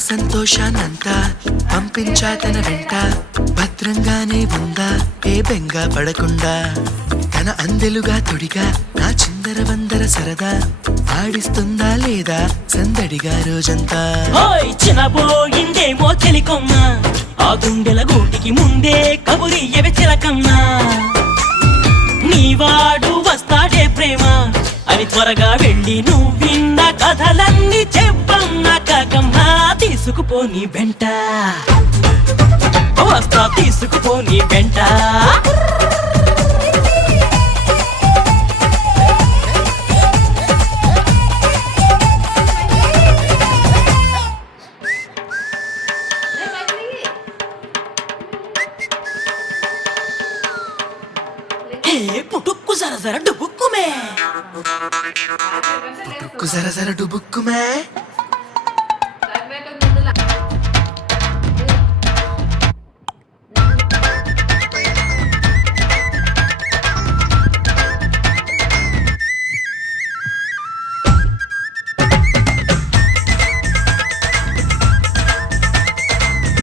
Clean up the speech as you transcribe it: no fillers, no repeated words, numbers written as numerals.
సంతోషాన్నంతా పంపించా తన వెంట భద్రంగానే ఉందా ఏ బెంగా పడకుండా తన అందెలుగా తొడిగా నా చిందర వందర సరదా ఆడిస్తుందా లేదా సందడిగా రోజంతా చిన్నబోయిందేమో చెలికొమ్మ ఆ గుండెల గూటికి ముందే కబురియవే చిలకన్నా నీవాడు వస్తాడే ప్రేమ అని త్వరగా వెళ్ళి నువ్వు విన్న కథలన్నీ చెప్పన్నా కాకమ్మా తీసుకుపోని వెంట వస్తా తీసుకుపోని వెంట పుట్టుక్కు జర డుబుక్కుమే జర జర డుబుక్కుమే